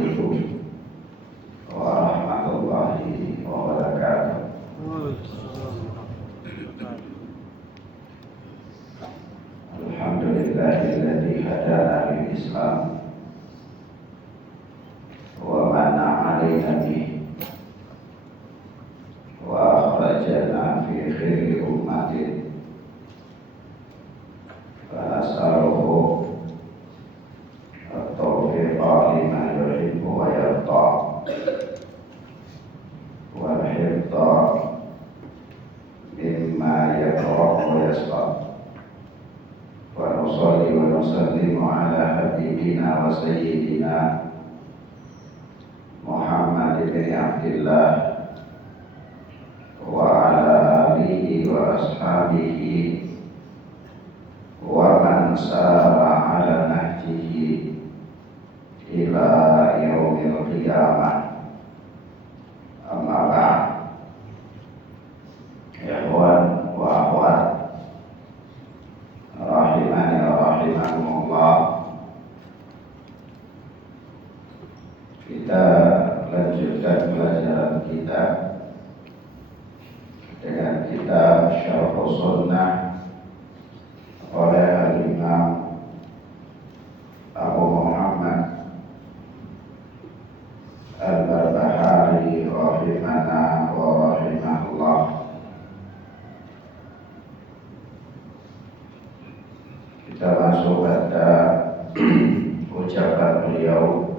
Assalamualaikum warahmatullahi wabarakatuh. Alhamdulillahilladzi hadana lil Islam wa man'a 'alaina bihi wa akhrajana fi khairi ummatin wa nas'aluhu at-tawfiqa lima yuhibbu wa yarda wal hifdha mimma yakrahu wa yasqa. Wa nusalli wa nusallimu ala habibina wa sayyidina Muhammad bin Abdillah wa ala alihi wa ashabihi wa man sara ala nahjihi ila yaumil qiyamah. Amma ba'd. Ikhwan wa akhwat rahimani wa rahimakumullah, kita lanjutkan pelajaran kita dengan kitab Syarh Sunnah oleh Al-Imam Abu Muhammad Al-Barbahari rahimana wa rahimahullah. Kita masuk pada ucapan beliau,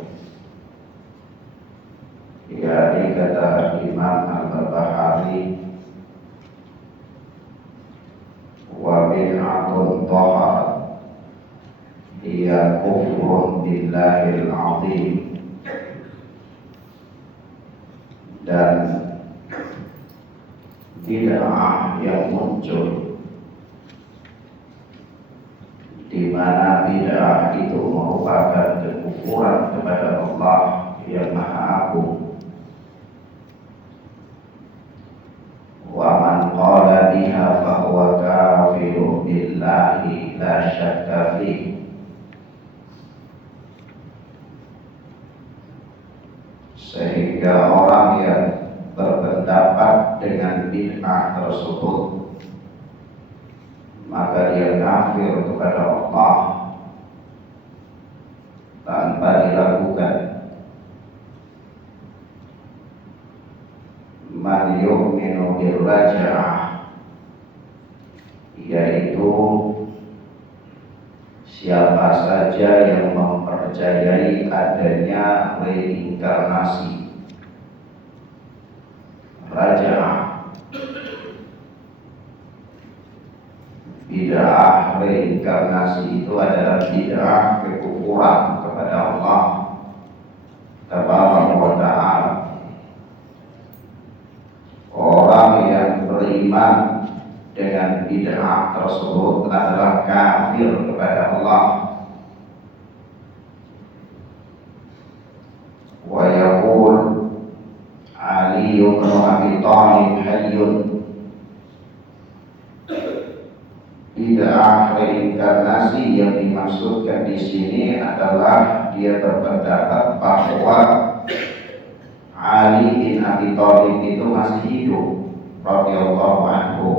yakni kata Imam Al-Barbahari, wa bid'atun dhaharat hiya kufrun billahil azim. Dan bid'ah yang muncul, di mana bid'ah itu merupakan kekufuran kepada Allah yang Maha Agung. Wa man qala biha fa huwa kafirun billahi la syakka fihi. Sehingga orang yang berpendapat dengan bid'ah tersebut, maka dia kafir kepada Allah tanpa diragukan. Man yu'minu bil raja'ah, yaitu siapa saja yang mempercayai adanya reinkarnasi. Raja'ah, bid'ah reinkarnasi itu adalah bid'ah kekufuran kepada Allah Tabaraka wa Ta'ala. Orang yang beriman dengan bid'ah tersebut adalah kafir kepada Allah. Wa yaqul Ali bin Abi Thalib hayyun. Bid'ah reinkarnasi yang dimaksudkan di sini adalah dia berpendapat bahwa Ali bin Abi Thalib itu masih hidup radhiyallahu anhu.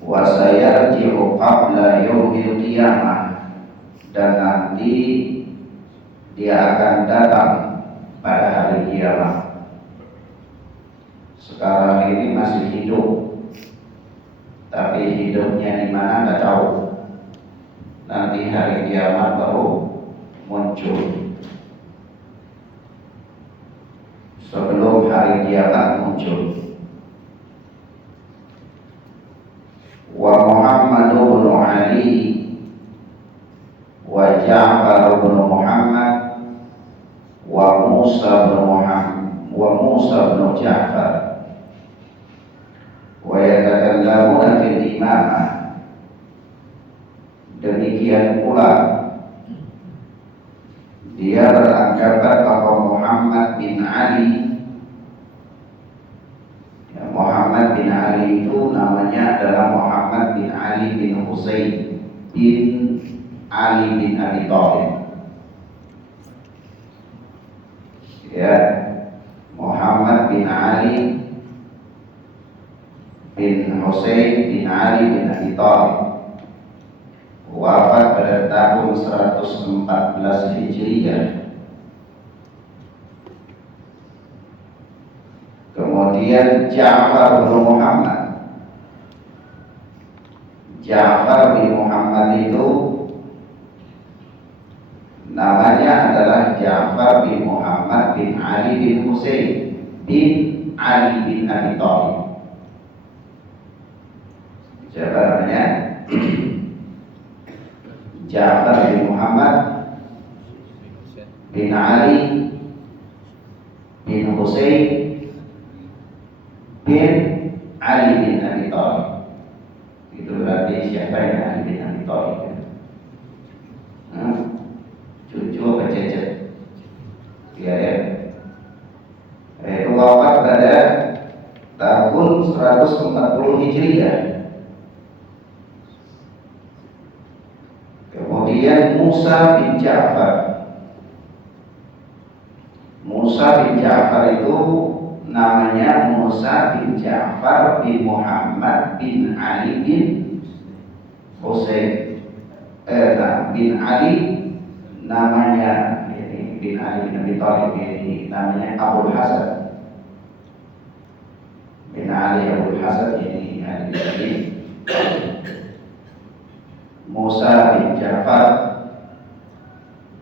Wa sayarji'u qabla yaumil qiyamah, dan nanti dia akan datang pada hari kiamat. Sekarang ini masih hidup, tapi hidupnya di mana nggak tahu. Nanti hari kiamat baru muncul. Sebelum hari kiamat muncul. Wa Muhammad bin Ali wa Ja'far bin Muhammad wa Musa bin Muhammad wa Musa bin Ja'far wa yatakallamuna fil imamah. Demikian pula dia beranggapan bahwa Muhammad bin Ali, ya, Muhammad bin Ali itu namanya adalah Muhammad bin Ali bin Husain bin Ali bin Abi Thalib. ya, Muhammad bin Ali bin Husain bin Ali bin Abi Thalib, wafat pada tahun 114 Hijriah. Kemudian Ja'far bin Muhammad. Ja'far bin Muhammad itu namanya adalah Ja'far bin Muhammad bin Ali bin Husain bin Ali bin Abi Thalib. Siapa namanya? Ja'far bin Muhammad bin Ali bin Husain bin Ali bin Abi Thalib. Itu berarti siapa yang Ali bin Abi Thalib? Cucu apa cecet? Ya, ya. Itu wafat pada tahun 140 Hijriah. Kemudian Musa bin Ja'far. Musa bin Ja'far itu namanya Musa bin Ja'far bin Muhammad bin Ali bin Husain bin Ali, namanya ini bin Ali bin Abi Thalib, ini namanya Abul Hasan bin Ali Abul Hasan, ini Ali bin Ali. Musa bin Ja'far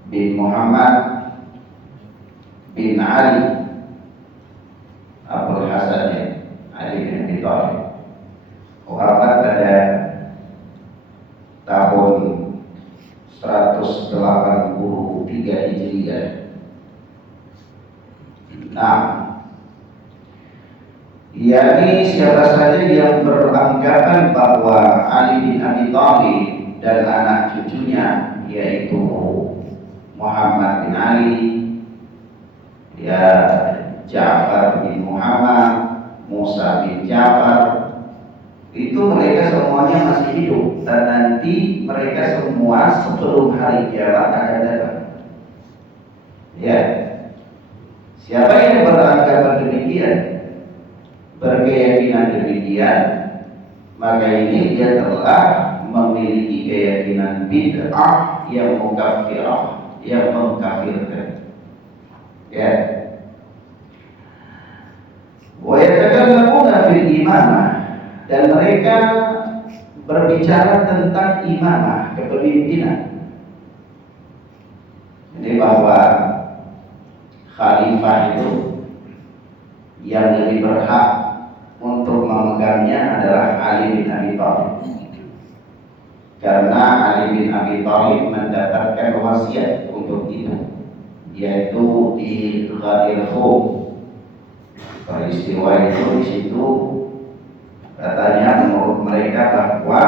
bin Muhammad bin Ali Abul Hasan Ali bin Abi Thalib, wafat pada tahun 183 Hijriah. Nah, yakni siapa saja yang beranggapan bahwa Ali bin Abi Thalib dan anak cucunya yaitu Muhammad bin Ali, ya, Ja'far bin Muhammad, Musa bin Ja'far, itu mereka semuanya masih hidup dan nanti mereka semua sebelum hari kiamat akan datang. Ya, siapa yang beranggapan demikian, berkeyakinan demikian, maka ini dia telah memiliki keyakinan bid'ah yang mukafirah, yang mengkafirkan. Ya. Wa yatakallamuna fil imamah, dan mereka berbicara tentang imamah, kepemimpinan. Jadi bahwa khalifah itu yang lebih berhak untuk memegangnya adalah Ali bin Abi Thalib, karena Ali bin Abi Thalib mendapatkan wasiat untuk itu, yaitu di Ghadir Khum. Peristiwa itu di situ katanya menurut mereka bahwa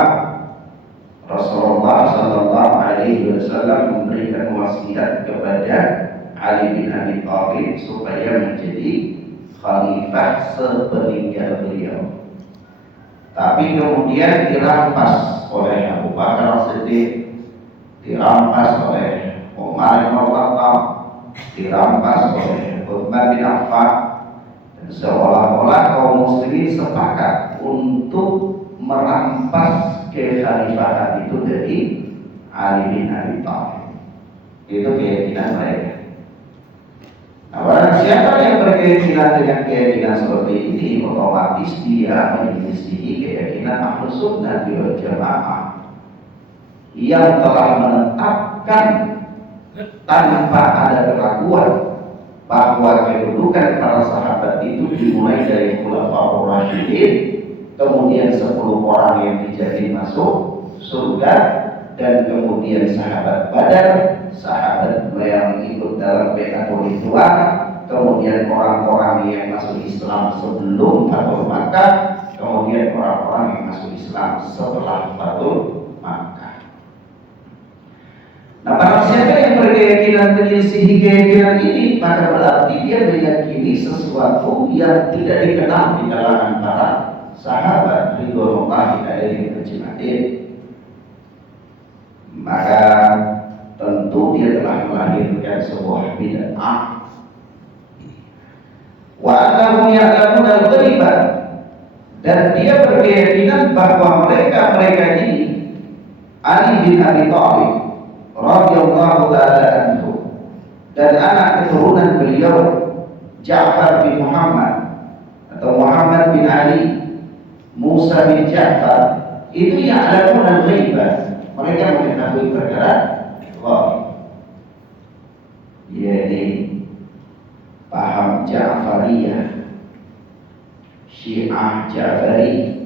Rasulullah Sallallahu Alaihi Wasallam memberikan wasiat kepada Ali bin Abi Thalib supaya menjadi khalifah sepeninggal beliau. Tapi kemudian dirampas oleh Abu Bakar Siddiq, dirampas oleh Umar bin Khattab, dirampas oleh Utsman bin Affan. Seolah-olah kaum muslimin sepakat untuk merampas kekhalifahan itu dari Ali bin Abi Thalib. Itu keyakinan mereka. Nah, barang siapa yang berkeyakinan dengan keyakinan seperti ini, otomatis dia menyelisihi keyakinan Ahlus Sunnah wal Jamaah yang telah menetapkan tanpa ada keraguan bahwa kedudukan para sahabat itu dimulai dari Khulafaur Rasyidin, kemudian 10 orang yang dijamin masuk surga, dan kemudian sahabat Badar, sahabat yang ikut dalam Bai'atul Ridwan, kemudian orang-orang yang masuk Islam sebelum Fathul Makkah, kemudian orang-orang yang masuk Islam setelah Fathul Makkah. Nah, barang siapa yang berkeyakinan menyelisihi keyakinan ini, maka berarti dia meyakini sesuatu yang tidak dikenal di kalangan para sahabat ridwanullahi alaihim ajma'in. Maka tentu dia telah melahirkan sebuah bid'ah wa annahum ya'lamuna al-ghaiba, dan dia berkeyakinan bahwa mereka ini, Ali bin Abi Thalib radhiyallahu taala anhu dan anak keturunan beliau Ja'far bin Muhammad atau Muhammad bin Ali, Musa bin Ja'far, itu ya'lamuna al-ghaiba, mereka mengetahui perkara ghaib. Jadi paham Ja'fariyah, Syiah Ja'fari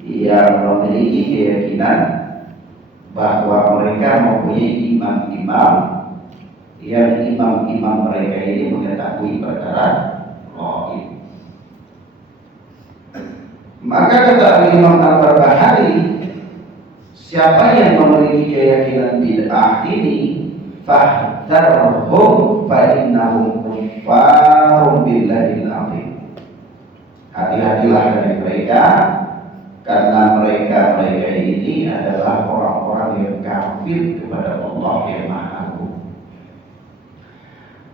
yang memiliki keyakinan bahwa mereka mempunyai imam-imam yang imam-imam mereka ini mengetahui perkara ghaib. Maka kata Imam Al-Barbahari, siapa yang memiliki keyakinan bid'ah ini, fahdharhum fa innahum kuffarun billahi al-azim. Hati-hatilah dari mereka, karena mereka ini adalah orang-orang yang kafir kepada Allah yang Maha Agung.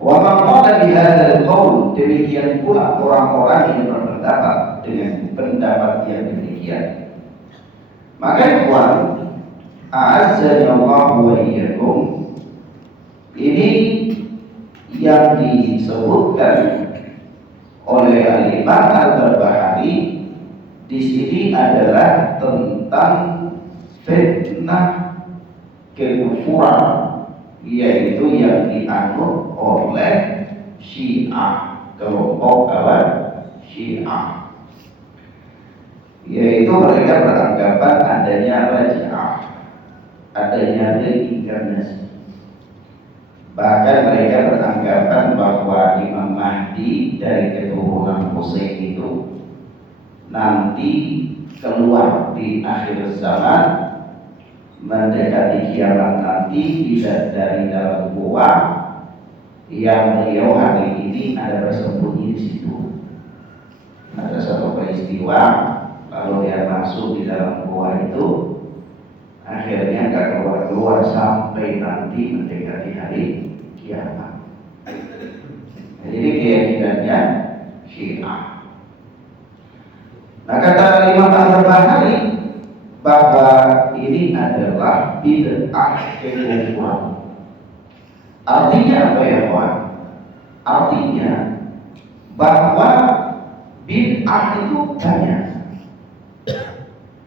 Wa man qala bi hadzal qaul, demikian pula orang-orang yang berpendapat dengan pendapat yang demikian. Maka ikhwan, a'azzani Allah wa iyyakum, ini yang disebutkan oleh Al-Imam Al-Barbahari di sini adalah tentang fitnah kekufuran, yaitu yang dianut oleh Syiah, kelompok Syiah, yaitu mereka beranggapan adanya raj'ah, adanya reinkarnasi. Bahkan mereka beranggapan bahwa Imam Mahdi dari keturunan Husain itu nanti keluar di akhir zaman, mendekati kiamat nanti, bisa dari dalam gua yang beliau hari ini ada bersembunyi di situ. Ada satu peristiwa, lalu dia masuk di dalam gua itu, akhirnya gak keluar sampai nanti mendekati hari kiamat. Jadi keyakinannya Syiah. Nah, kata Imam Al-Barbahari bahwa ini adalah bid'ah kekufuran. Artinya apa ya, Pak? Artinya bahwa bid'ah itu banyak,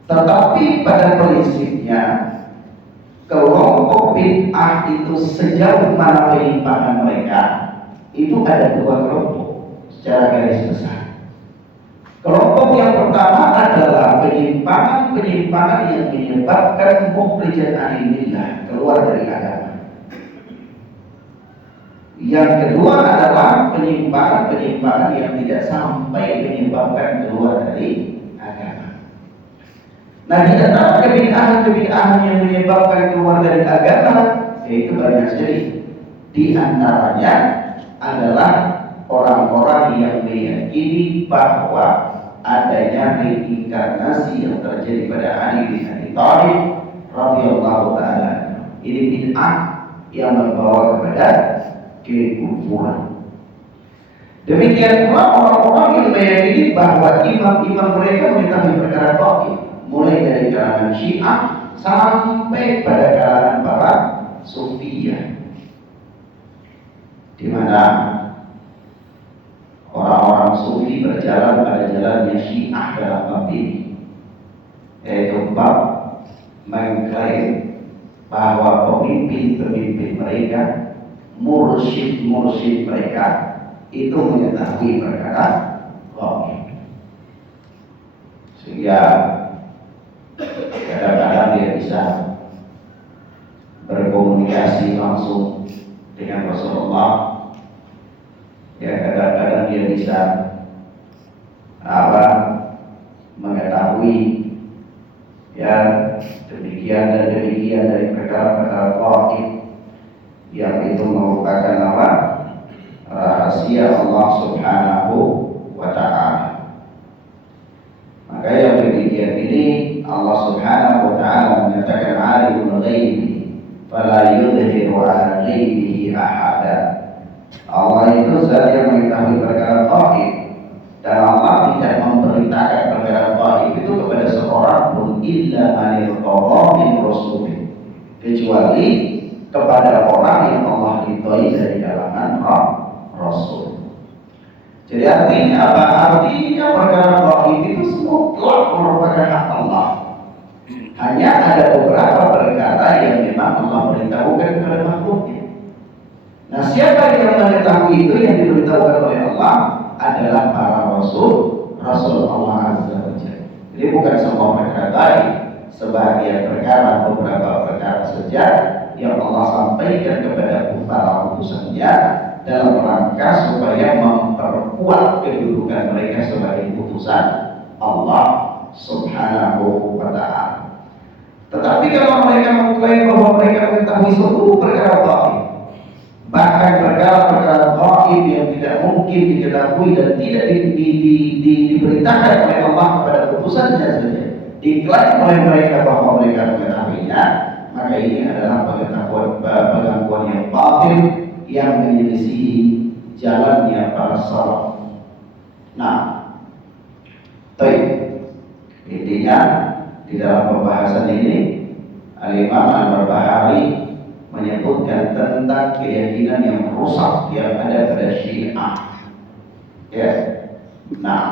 tetapi pada prinsipnya kelompok bid'ah itu sejauh mana penyimpangan mereka, itu ada dua kelompok secara garis besar. Kelompok yang pertama adalah penyimpangan yang menyebabkan mukhrijan anillah, keluar dari agama. Yang kedua adalah penyimpangan yang tidak sampai menyebabkan keluar dari agama. Nah, di antara kebid'ahan yang menyebabkan keluar dari agama, yaitu banyak sekali. Di antaranya adalah orang-orang yang meyakini bahwa adanya reinkarnasi yang terjadi pada Ali bin Abi Thalib radhiyallahu taala. Ini bid'ah yang membawa kepada kekufuran. Demikian pula orang-orang yang meyakini bahwa imam-imam mereka mengetahui perkara gaib, mulai dari kalangan Syiah sampai pada kalangan para Sufiyah, di mana orang-orang Sufi berjalan pada jalannya Syiah dalam bab ini, yaitu bab mengklaim bahwa pemimpin-pemimpin mereka, mursyid-mursyid mereka itu mengetahui perkara gaib, sehingga kadang-kadang dia bisa berkomunikasi langsung dengan Rasulullah. Ya, kadang-kadang dia bisa mengetahui ya demikian dan demikian dari perkara-perkara gaib yang itu merupakan rahasia Allah Subhanahu wa ta'ala. Maka yang demikian ini Allah Subhanahu wa ta'ala menyatakan alimul ghaibi fala yudhiru ala ghaibihi ahada. Allah itu zat yang mengetahui perkara gaib, dan Allah tidak memberitakan perkara gaib itu kepada seorang pun illa man irtadha min rasulih, kecuali kepada orang yang Allah ridhoi dari kalangan Rasul. Jadi artinya apa? Artinya perkara gaib itu semua telah merupakan hak Allah. Hanya ada beberapa perkara yang memang Allah beritahukan kepada makhluknya. Nah, siapa yang mengetahui itu yang diberitahukan oleh Allah adalah para Rasul Allah Azza wa Jalla. Jadi bukan semua perkara gaib, sebagian perkara, beberapa perkara saja yang Allah sampaikan kepada para utusannya dalam rangka supaya memperkuat kedudukan mereka sebagai utusan Allah Subhanahu wa Ta'ala. Tetapi kalau mereka mengklaim bahwa mereka mengetahui seluruh perkara gaib, bahkan perkara-perkara gaib yang tidak mungkin diketahui dan tidak diberitakan oleh Allah kepada utusannya saja, diklaim oleh mereka bahwa mereka mengetahuinya, maka ini adalah pengakuan yang batil yang menyelisihi jalannya para salaf. Nah, intinya di dalam pembahasan ini Al-Imam Al-Barbahari menyebutkan tentang keyakinan yang rusak yang ada pada Syiah. Ya. Nah,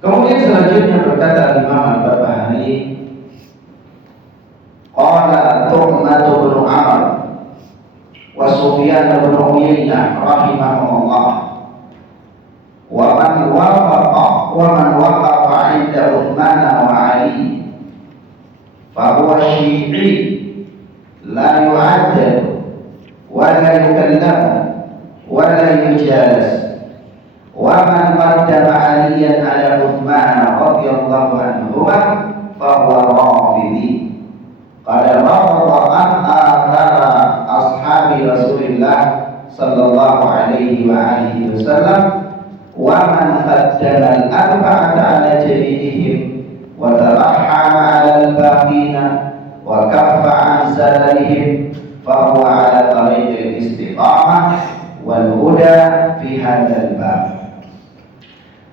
kemudian selanjutnya berkata Al-Imam Al-Barbahari, qala Tu'mah bin Amr wa Sufyan bin Uyainah rahimahumullah, wa man waqafa 'inda Uthman wa Ali fa huwa Syi'i la yu'addad wa la yukallam wa la yujalas, wa man qaddama 'aliyan 'ala Uthman radhiyallahu anhu fa huwa rafidhi. Qad rafadha an athara ashabi Rasulillah sallallahu alaihi wa alihi wasallam, wa man qaddama al-arba'ata 'ala jami'ihim wa tarahhama 'ala al-baqina wa kaffa 'an salalihim fa huwa 'ala tariqil istiqamah wal huda fi hadzal bab.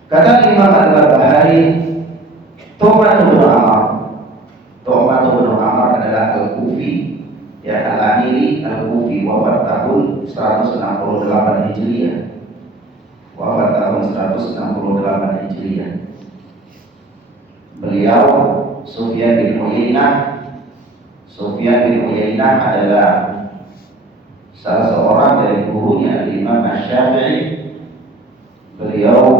Kata Imam Al-Barbahari, Tu'mah bin Amr adalah Al-Kufi, ya, Al-Amiri Al-Kufi, wafat tahun 168 Hijriah. Wafat tahun 168 Hijriah. Beliau Sufyan bin Uyainah adalah salah seorang dari gurunya Imam Asy-Syafi'i. Beliau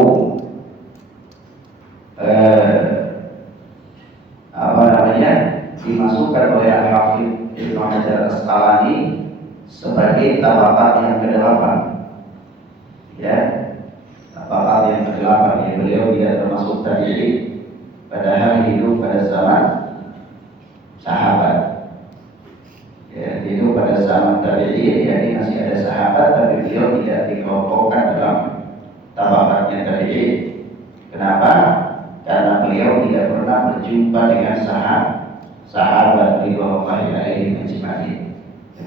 dimasukkan oleh Al-Hafidz Ibnu Hajar Asqalani sebagai tabaqat yang ke-8. Ya, tabaqat yang ke-8. Ya, beliau tidak termasuk tabi'in, padahal hidup pada zaman sahabat. Ya, hidup pada zaman tabi'in, jadi masih ada sahabat, tapi beliau tidak dikelompokkan dalam tabaqatnya tabi'in. Kenapa? Karena beliau tidak pernah berjumpa dengan sahabat ridwanullahi alaihim ajma'in.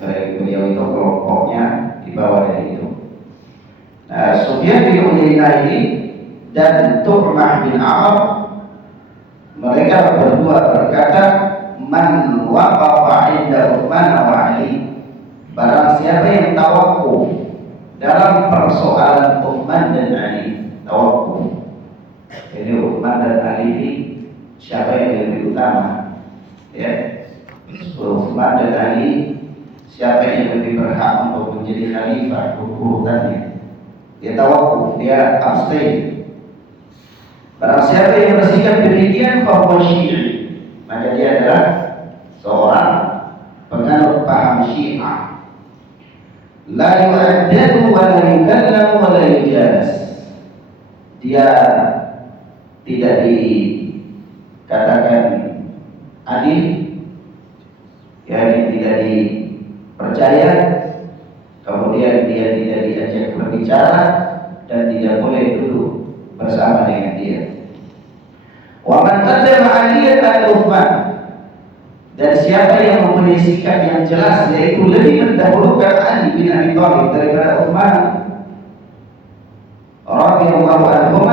Beliau itu kelompoknya di bawah dari itu. Nah, Sufyan bin Uyainah ini dan Tu'mah bin Amr, mereka berdua berkata, man waqafa 'inda Uthman wa Ali, barang siapa yang tawakuf dalam persoalan Uthman dan Ali. Tawakuf, jadi Uthman dan Ali ini siapa yang lebih utama? Ya, Uthman dan Ali, siapa yang lebih berhak untuk menjadi khalifah, urutannya. Dia tawakuf, dia abstain. Barang siapa yang bersikap demikian, fahuwa Syi'i, maka dia adalah seorang penganut paham Syiah. La yu'addadu wa la yukallamu wa la yujalas. Dia tidak dikatakan adil, yakni tidak dipercaya, kemudian dia tidak diajak berbicara dan tidak boleh duduk bersama dengan dia. Wa man qaddama 'aliyan 'ala Uthman, Dan siapa yang mempunyai sikap yang jelas, yaitu lebih mendahulukan Ali bin Abi Thalib daripada Utsman radhiyallahu anhu,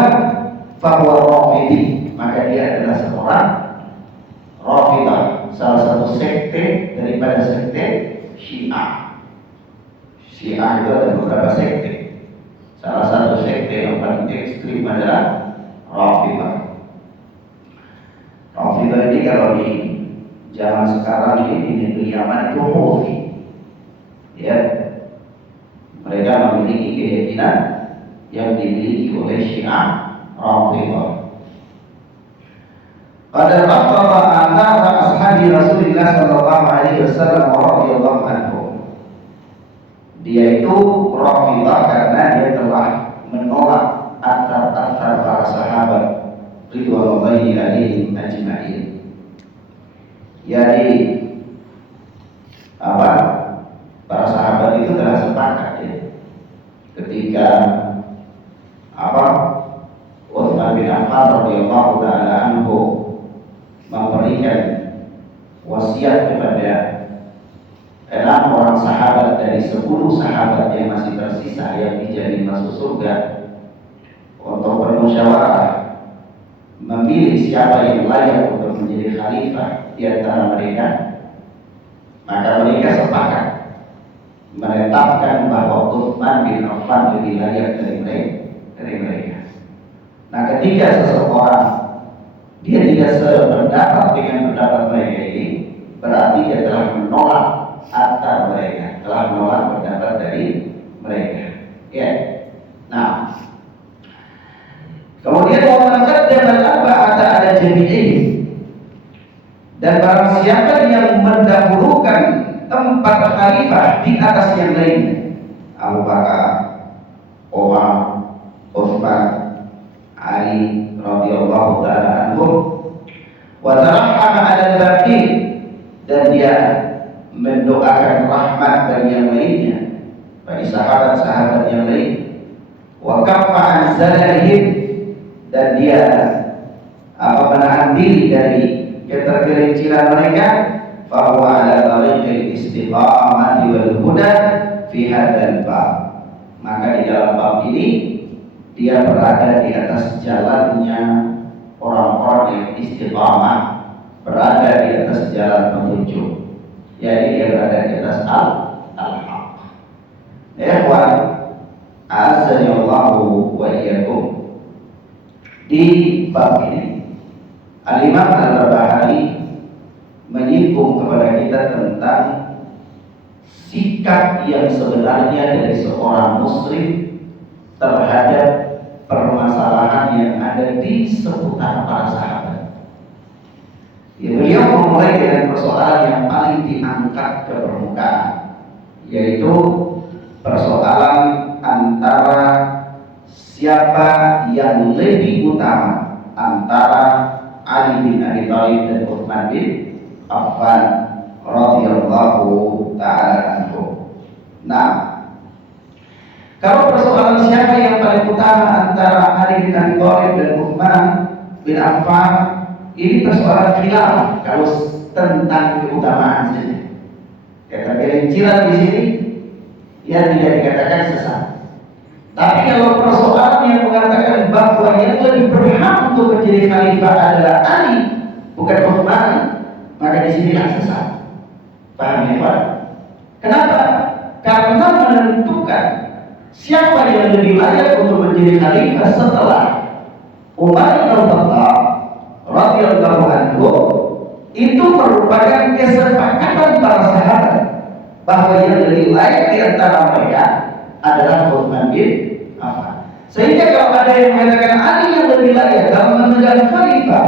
fahuwa Rafidhi, maka dia adalah seorang Rafidah, salah satu sekte daripada sekte Syiah. Syiah itu ada beberapa sekte. Salah satu sekte yang paling ekstrim adalah Rafidah. Rafidah ini kalau di zaman sekarang ini di negeri Yaman itu Houthi, ya, mereka memiliki keyakinan yang dimiliki oleh Syiah Rafidah. Pada rafadah antara ashabi Rasulullah sallallahu alaihi wasallam radhiyallahu anhu, dia itu Rafidah karena dia telah menolak athar-athar para sahabat ridwanullahi alaihim ajma'in. Jadi para sahabat itu telah sepakat, ya, ketika Utsman bin Affan radhiyallahu taala anhu memberikan wasiat kepada 6 orang sahabat dari 10 sahabat yang masih tersisa yang dijamin masuk surga untuk bermusyawarah memilih siapa yang layak untuk menjadi khalifah di antara mereka. Maka mereka sepakat menetapkan bahwa Utsman bin Affan lebih layak dari mereka. Nah, ketika seseorang dia tidak sependapat dengan pendapat mereka ini, berarti dia telah menolak atar mereka, telah menolak pendapat dari mereka. Ya. Nah, kemudian orang qaddama al-arba'ata ala jami'in, dan barang siapa yang mendahulukan 4 khalifah di atas yang lain, Abu Bakar, Umar, Utsman, Ali radhiyallahu taala anhum, wa tarahhama 'ala al-baqi, dan dia mendoakan rahmat bagi yang lainnya, bagi sahabat-sahabat yang lain, wa kaffa 'an zalalihim, dan dia menahan diri dari ketergelinciran mereka, fahuwa 'ala tariqil istiqamati wal huda fi hadzal bab, maka di dalam bab ini dia berada di atas jalannya orang-orang yang istiqamah, berada di atas jalan petunjuk, jadi dia berada di atas al-haq. Ikhwan azza Allahu wa iyyakum, di bab ini Al-Imam Al-Barbahari menyinggung kepada kita tentang sikap yang sebenarnya dari seorang muslim terhadap permasalahan yang ada di seputar para sahabat. Ya, beliau memulai dengan persoalan yang paling diangkat ke permukaan, yaitu persoalan antara siapa yang lebih utama antara Ali bin Abi Thalib dan Utsman bin Affan radhiyallahu taala anhu. Nah, kalau persoalan siapa yang paling utama antara Ali bin Abi Thalib dan Utsman bin Affan, ini persoalan khilaf kalau tentang keutamaan saja. Ketergelinciran di sini yang tidak dikatakan sesat. Tapi kalau persoalan yang mengatakan bahwa yang lebih berhak untuk menjadi khalifah adalah Ali, bukan Utsman, maka di sinilah sesat. Paham ya, Pak? Kenapa? Karena menentukan siapa yang lebih layak untuk menjadi khalifah setelah Umar bin Khattab radhiyallahu anhu, itu merupakan kesepakatan para sahabat bahwa yang lebih layak di antara mereka adalah Utsman bin Affan. Sehingga kalau ada yang mengatakan Ali yang lebih layak dalam menjadi khalifah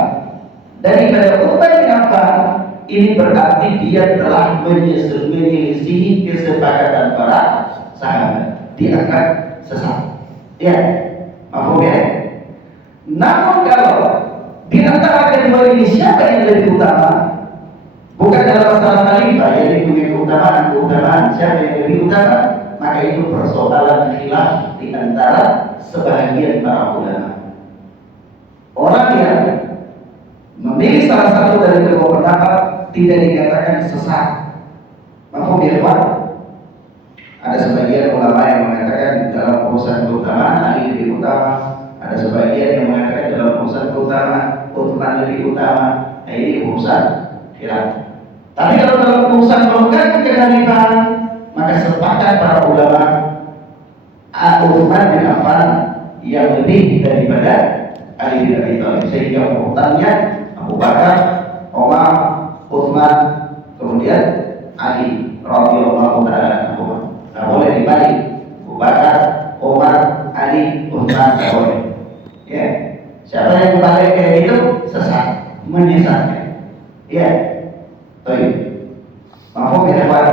daripada Utsman bin Affan, ini berarti dia telah menyelisihi kesepakatan para sahabat, diangkat sesat. Ya, maaf ya. Namun kalau di antara kedua ini siapa yang lebih utama, bukan dalam masalah khalifah yang punya keutamaan siapa yang lebih utama, maka itu persoalan khilaf di antara sebahagian para ulama. Orang yang memilih salah satu dari kedua pendapat tidak dikatakan sesat. Mafhum ya kawan? Ada sebagian ulama yang mengatakan dalam urusan keutamaan Ali lebih utama, ada sebagian yang mengatakan dalam urusan keutamaan Utsman lebih utama. Nah, ini urusan khilaf. Tapi kalau dalam urusan pemegang kekhalifahan, maka sepakat para ulama Utsman bin Affan yang lebih daripada Ali bin Abi Thalib, sehingga urutannya Abu Bakar, Umar, Utsman, kemudian Ali radhiyallahu taala anhu. Nggak boleh dibalik. Abu Bakar, Umar, Ali, Utsman nggak boleh. Ya, siapa yang membalik kayak itu sesat, menyesatkan. Ya, baik. Maaf ya Pak.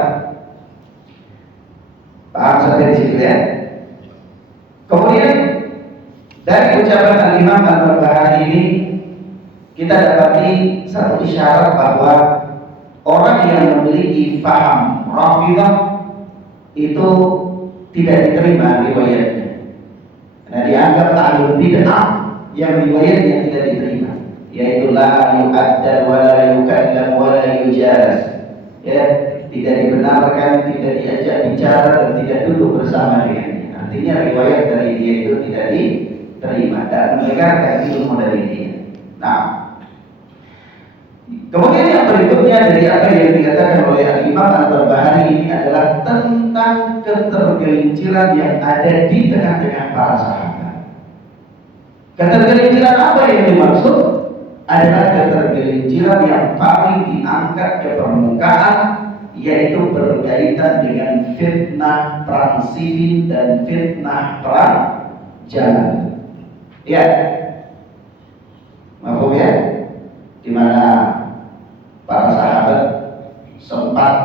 Paham sampai di situ ya. Kemudian dari ucapan Al-Imam Al-Barbahari ini kita dapati satu isyarat bahwa orang yang memiliki paham Rafidhah itu tidak diterima riwayatnya. Nah, dianggap ahlul bid'ah yang riwayatnya tidak diterima, yaitu la yu'addal wa la yukallam wa la yujalas. Ya, tidak dibenarkan, tidak diajak bicara dan tidak duduk bersama dengannya. Artinya riwayat dari dia itu tidak diterima dan mereka akan ilmu dari dia. Nah, kemudian yang berikutnya dari apa yang dikatakan oleh Imam Al-Barbahari ini adalah tentang ketergelinciran yang ada di tengah-tengah para sahabat. Ketergelinciran apa yang dimaksud? Adalah ketergelinciran yang paling diangkat ke permukaan, yaitu berkaitan dengan fitnah perang sifin dan fitnah perang jalan. Ya, maaf ya, di mana para sahabat sempat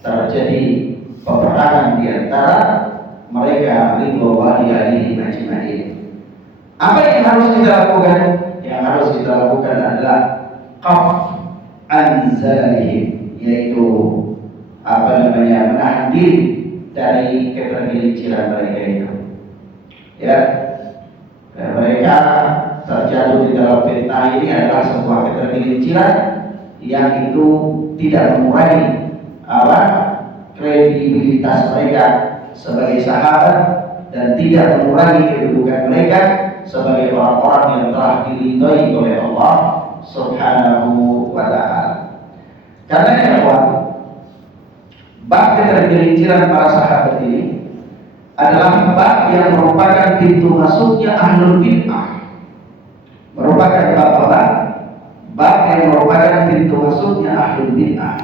terjadi peperangan di antara mereka ridwanullahi alaihim ajma'in. Apa yang harus kita lakukan? Yang harus kita lakukan adalah qaf anzalihim, yaitu menahan diri dari ketergelinciran mereka itu. Ya, dan mereka terjatuh di dalam fitnah ini adalah sebuah ketergelinciran yang itu tidak mengurangi kredibilitas mereka sebagai sahabat dan tidak mengurangi kedudukan mereka sebagai orang-orang yang telah diridhai oleh Allah Subhanahu wa ta'ala. Karena ya bab ketergelinciran para sahabat ini adalah bab yang merupakan pintu masuknya ahlul bid'ah. Merupakan bab yang merupakan pintu masuknya ahlul bid'ah.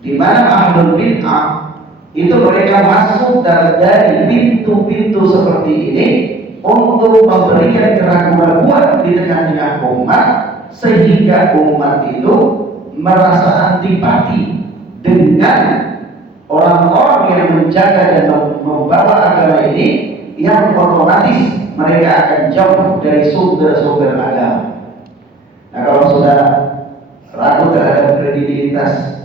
Di mana ahlul bid'ah itu mereka masuk dari pintu-pintu seperti ini untuk memberikan keraguan-raguan di tengah-tengah umat, sehingga umat itu merasa antipati dengan orang-orang yang menjaga dan membawa agama ini, yang otomatis mereka akan jauh dari sumber-sumber agama. Nah, kalau sudah ragu terhadap kredibilitas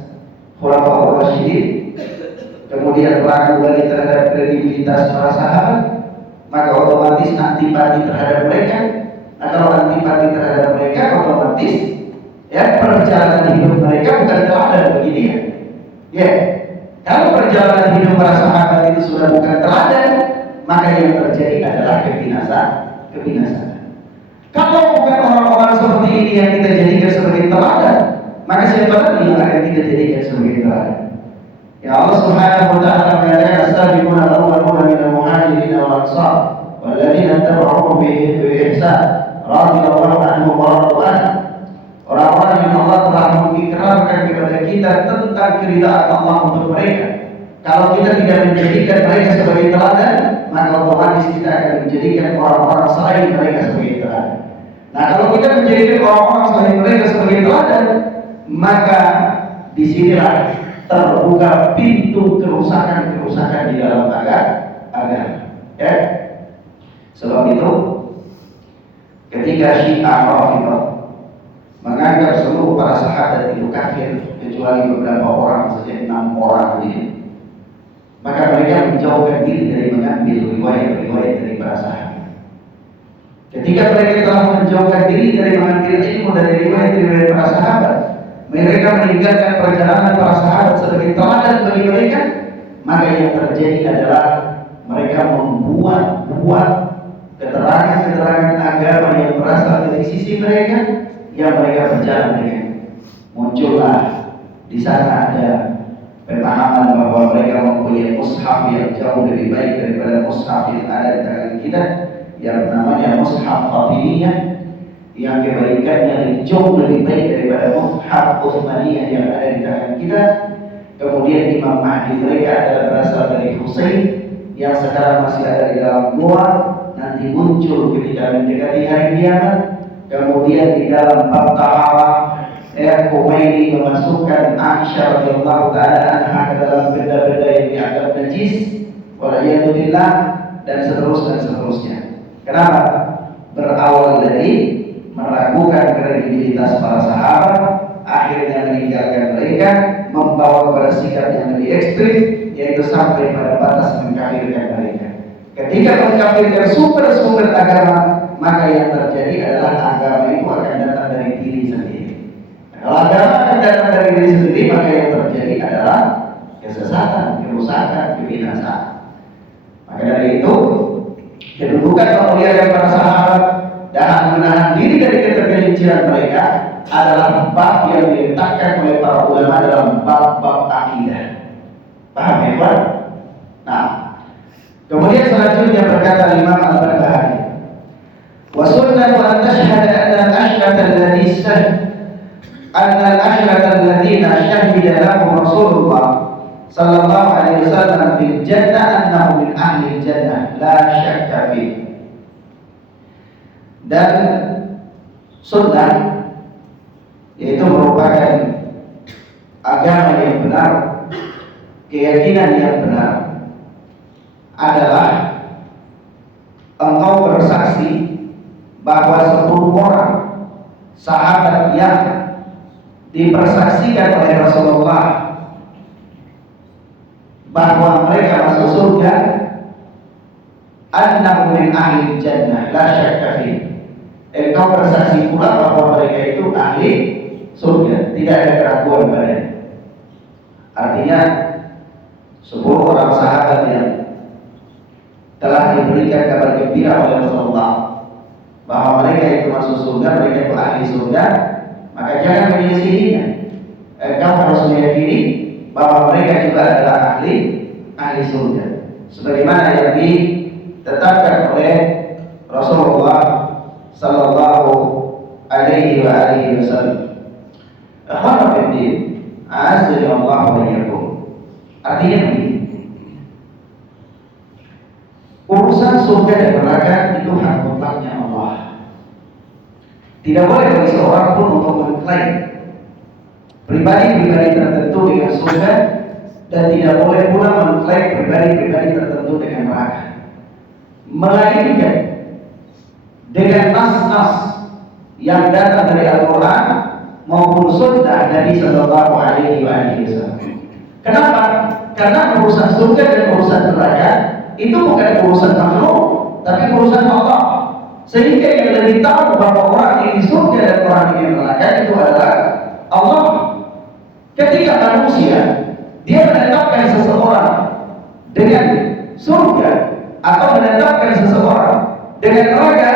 Khulafaur Rasyidin, kemudian ragu lagi terhadap kredibilitas para sahabat, maka otomatis antipati terhadap mereka. Nah, kalau antipati terhadap mereka, otomatis ya perjalanan hidup mereka bukan teladan bagi dia. Ya, kalau perjalanan hidup para sahabat itu sudah bukan teladan, maka yang terjadi adalah kebinasaan. Kalau bukan orang-orang seperti ini yang kita jadikan sebagai teladan, maka siapa lagi yang akan kita jadikan sebagai teladan? Ya, Allah Subhanahu wa ta'ala mengatakan as-sabiquna al-awwaluna minal muhajirin wal ansar walladzina tabauhum bi ihsan radhiyallahu anhum wa radu anhu. Orang-orang yang Allah telah mengikrarkan kepada kita tentang keridhaan Allah untuk mereka. Kalau kita tidak menjadikan mereka sebagai teladan, maka otomatis kita akan menjadikan orang-orang selain mereka sebagai teladan. Nah, kalau kita menjadikan orang-orang selain mereka sebagai teladan, maka disinilah terbuka pintu kerusakan-kerusakan di dalam agama. Ya. Sebab itu, ketika Syiah Rafidhah menganggap seluruh para sahabat itu kafir kecuali beberapa orang saja, 6 orang ini, maka mereka menjauhkan diri dari mengambil riwayat-riwayat dari para sahabat. Ketika mereka telah menjauhkan diri dari mengambil ilmu dari riwayat-riwayat para sahabat, mereka meninggalkan perjalanan para sahabat sebagai teladan bagi mereka, maka yang terjadi adalah mereka membuat keterangan-keterangan agama yang berasal dari sisi mereka yang mereka berjalan dengan. Muncullah di sana ada pemahaman bahwa mereka mempunyai mushaf yang jauh lebih baik daripada mushaf yang ada di tangan kita, yang namanya mushaf Fatimiyah, yang kebaikannya jauh lebih baik daripada mushaf Utsmaniyah yang ada di tangan kita. Kemudian Imam Mahdi mereka adalah berasal dari Husain yang sekarang masih ada di dalam gua, nanti muncul ketika mendekati hari kiamat. Kemudian di dalam bab Tahawa, Khomeini memasukkan Aisyah radhiyallahu taala anha ke dalam benda-benda yang dianggap najis, waliyadzubillah, dan seterusnya. Kenapa? Berawal dari meragukan kredibilitas para sahabat, akhirnya meninggalkan mereka, membawa kepada sikap yang lebih ekstrim, yaitu sampai pada batas mengkafirkan mereka. Ketika mengkafirkan sumber-sumber agama, maka yang terjadi adalah agama itu akan datang dari diri sendiri. Kalau agama akan datang dari diri sendiri, maka yang terjadi adalah kesesatan, kerusakan, kebinasaan. Maka dari itu, kedudukan memuliakan para sahabat dan menahan diri dari ketergelinciran mereka adalah bab yang diletakkan oleh para ulama dalam bab-bab akidah. Paham ya, Pak? Nah, kemudian selanjutnya berkata Imam Al-Barbahari, wa sunnatu an tashhada anna al-ashrata alladziina shahida lahum Rasulullah sallallahu alaihi wasallam bil jannah annahum min ahli jannah la syakka fi. Dan sunnah, yaitu merupakan agama yang benar, keyakinan yang benar, adalah engkau bersaksi bahwa 10 orang sahabat yang dipersaksikan oleh Rasulullah bahwa mereka masuk surga, annahum min ahli jannah la syakka fi. Engkau bersaksi pula bahwa mereka itu ahli surga, tidak ada keraguan padanya. Artinya 10 orang sahabat yang telah diberikan kabar gembira oleh Rasulullah bahwa mereka itu masuk surga, mereka itu ahli surga, maka jangan menyelisihinya. Engkau harus meyakini bahwa mereka juga adalah ahli surga, sebagaimana yang ditetapkan oleh Rasulullah sallallahu alaihi wa alihi wasallam. Akhwat fillah, azza wa jalla. Artinya begini, urusan surga dan neraka itu hak mutlaknya Allah. Tidak boleh bagi seorang pun untuk mengklaim pribadi-pribadi tertentu dengan surga, dan tidak boleh pula mengklaim pribadi-pribadi tertentu dengan neraka, melainkan dengan nas-nas yang datang dari Al-Quran maupun sunnah Nabi Sallallahu Alaihi Wasallam. Kenapa? Karena urusan surga dan urusan neraka itu bukan urusan makhluk, tapi urusan Allah. Sehingga yang lebih tahu bahwa orang ini surga dan orang ini neraka itu adalah Allah. Ketika manusia dia menetapkan seseorang dengan surga atau menetapkan seseorang dengan neraka,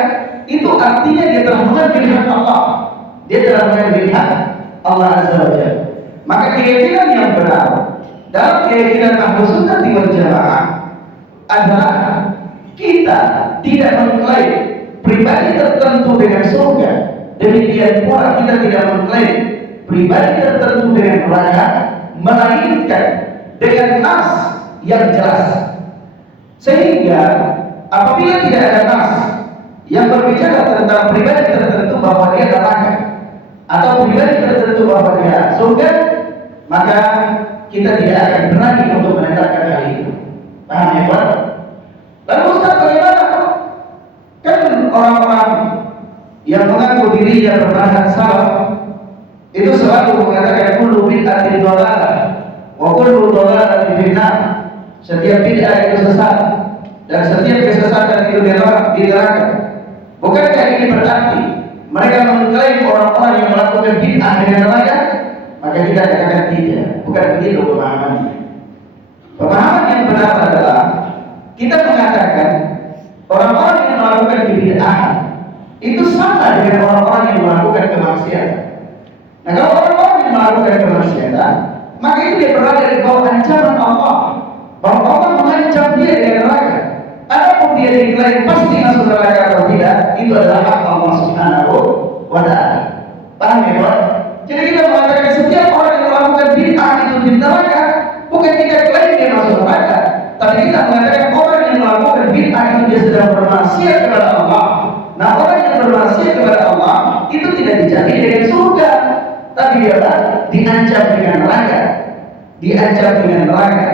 itu artinya dia telah mengambil hak Allah. Dia telah mengambil hak Allah Azza wa Jalla. Maka keyakinan yang benar dalam keyakinan Ahlus Sunnah wal Jamaah adalah kita tidak mengklaim pribadi tertentu dengan surga, demikian pula kita tidak mengklaim pribadi tertentu dengan neraka, melainkan dengan nas yang jelas. Sehingga apabila tidak ada nas yang berbicara tentang pribadi tertentu bahwa dia neraka atau pribadi tertentu bahwa dia surga, maka kita tidak akan berani untuk menetapkan hal itu. Paham ya, Pak? Lalu Ustaz, bagaimana? Kan orang-orang yang mengaku dirinya bermanhaj salaf itu selalu mengatakan kullu bid'atin dhalalah wa kullu dhalalatin finnar. Setiap bid'ah itu sesat dan setiap kesesatan itu di neraka. Bukankah ini berarti mereka mengklaim orang-orang yang melakukan bid'ah dengan neraka? maka kita katakan tidak. Bukan begitu pemahamannya. Pemahaman yang benar adalah kita mengatakan orang-orang yang melakukan kebid'ahan itu sama dengan orang-orang yang melakukan kemaksiatan. Nah, kalau orang-orang yang melakukan kemaksiatan, maka itu dia berada di bawah ancaman Allah, bahwa Allah mengancam dia dengan neraka. Adapun dia diklaim pasti masuk neraka atau tidak, itu adalah hak Allah Subhanahu wa Ta'ala. Paham ya, Pak? Jadi kita mengatakan setiap orang yang melakukan bid'ah itu di neraka, bukan kita klaim dia masuk neraka, tapi kita mengatakan orang yang melakukan bid'ah itu dia sedang bermaksiat kepada Allah. Nah, orang yang bermaksiat kepada Allah itu tidak dijamin dengan surga, tapi dia diancam dengan neraka. Diancam dengan neraka.